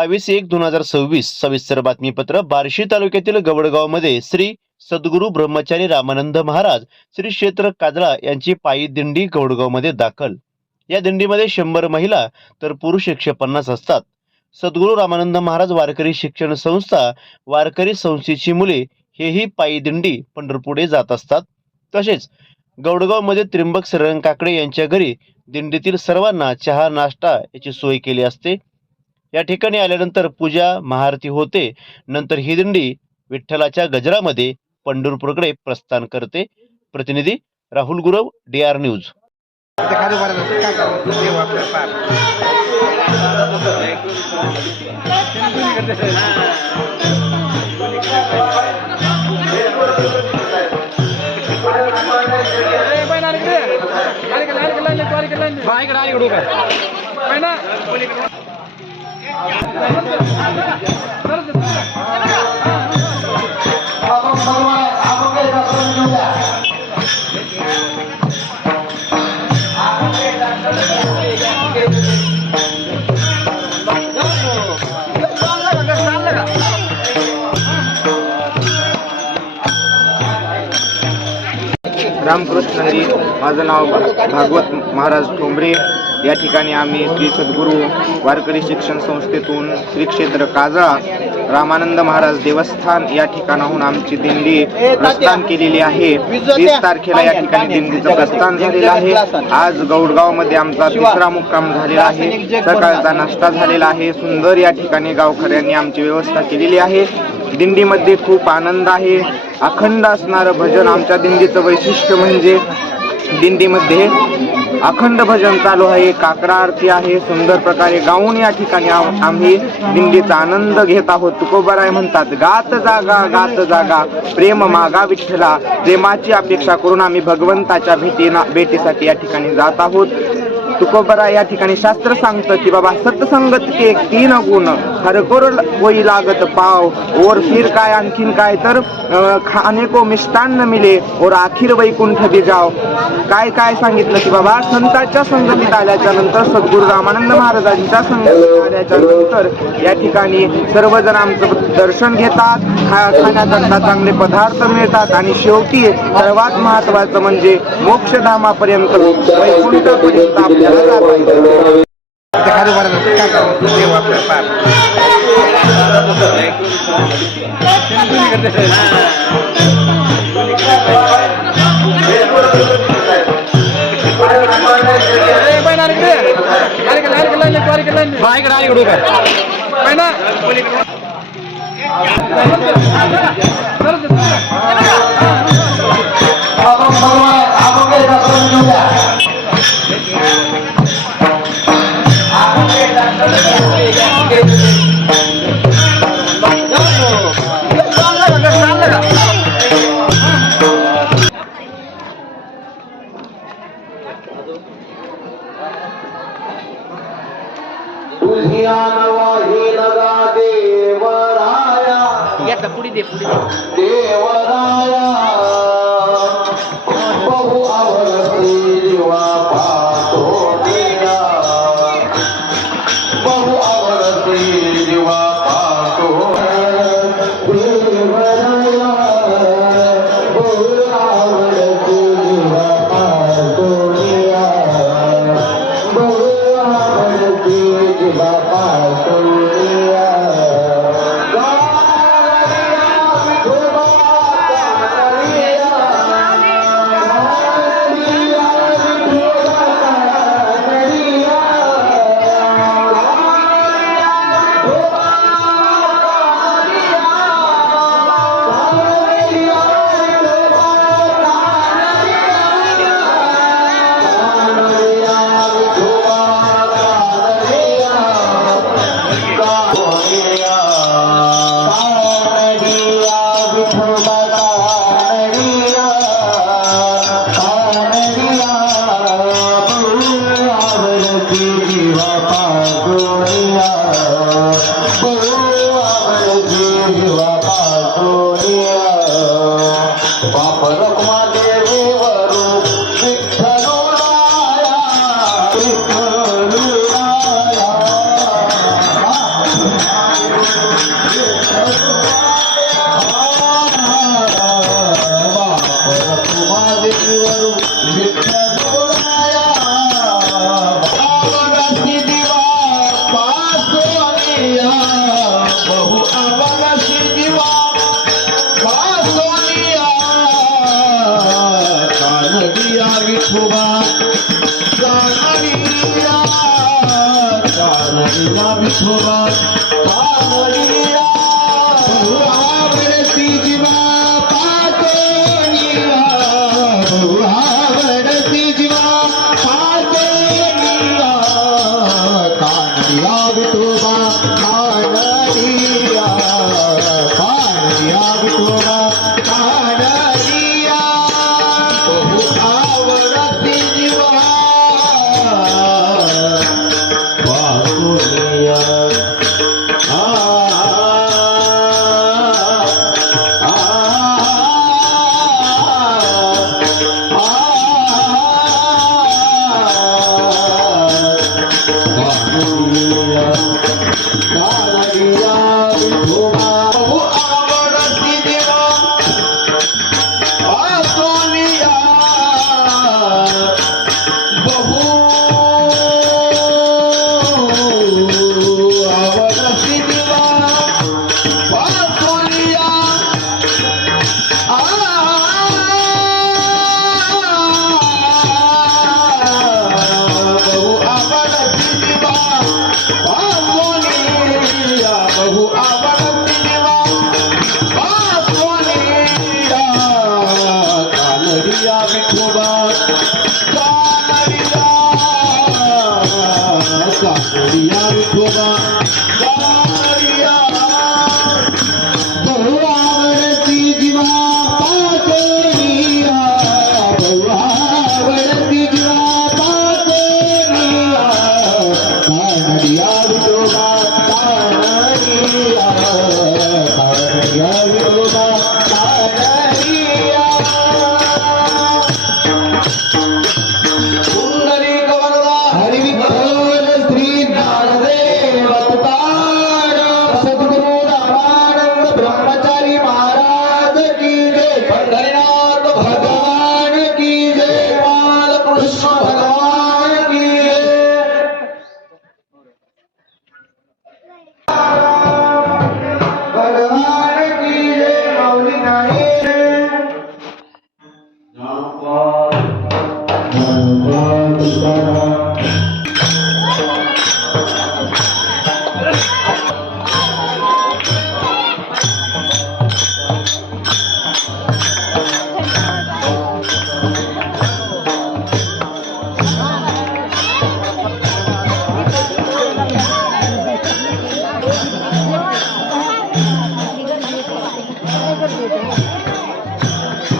22/1/2026 सविस्तर बातमीपत्र। बार्शी तालुक्यातील गवडगावमध्ये श्री सद्गुरू ब्रह्मचारी रामानंद महाराज श्री क्षेत्र काजळा यांची पायी दिंडी गवडगावमध्ये दाखल। या दिंडीमध्ये 100 महिला तर पुरुष 150 असतात। सद्गुरू रामानंद महाराज वारकरी शिक्षण संस्था वारकरी संस्थेची मुले हेही पायी दिंडी पंढरपुढे जात असतात। तसेच गवडगावमध्ये त्र्यंबक श्रीरंग काकडे यांच्या घरी दिंडीतील सर्वांना चहा नाश्ता याची सोय केली असते। या ठिकाणी आल्यानंतर पूजा महाआरती होते। नंतर ही दिंडी विठ्ठलाच्या गजरामध्ये पंढरपूरकडे प्रस्थान करते। प्रतिनिधी राहुल गुरव, DR न्यूज। रामकृष्ण हरी। माझं नाव भागवत महाराज ठोंबरे। या ठिकाणी आम्ही श्री सद्गुरू वारकरी शिक्षण संस्थेतून श्री क्षेत्र काजळा रामानंद महाराज देवस्थान या ठिकाणाहून आमची दिंडी प्रस्थान केलेली आहे। 30 तारखेला या ठिकाणी दिंडीचं प्रस्थान झालेलं आहे। आज गौडगावमध्ये आमचा तिसरा मुक्काम झालेला आहे। सकाळचा नाश्ता झालेला आहे। सुंदर या ठिकाणी गावकऱ्यांनी आमची व्यवस्था केलेली आहे। दिंडीमध्ये खूप आनंद आहे। अखंड असणारं भजन आमच्या दिंडीचं वैशिष्ट्य म्हणजे दिंडीमध्ये अखंड भजन चालू आहे। काकडा आरती आहे। सुंदर प्रकारे गाऊन या ठिकाणी आम्ही दिंडीचा आनंद घेत आहोत। तुकोबाराय म्हणतात, गात जागा प्रेम मागा विठ्ठला। प्रेमाची अपेक्षा करून आम्ही भगवंताच्या भेटीसाठी या ठिकाणी जात आहोत। तुकोबरा या ठिकाणी शास्त्र सांगतं की बाबा सत्संगत के 3 गुण, हरकोर कोई लागत पाव, और फिर काय आणखीन काय तर खाने को मिष्टान्न मिले और आखिर वैकुंठ भी जाओ। काय सांगितलं की बाबा संतांच्या संगतीत आल्याच्या नंतर सद्गुरू रामानंद महाराजांच्या संगतीत आल्याच्या नंतर या ठिकाणी सर्वजण आमचं दर्शन घेतात। खाण्याकरता चांगले पदार्थ मिळतात आणि शेवटी सर्वात महत्वाचं म्हणजे मोक्षधामापर्यंत वैकुंठापर्यंत आपल्याला देवराया बहु आवडती जीवा पाहतो दिया, बहु आवडती जीवा पाहतो देवराया, बहु आवडती जीवा पाहतो दिया, बहु आवडती जीवा पाहतो दिया। Namo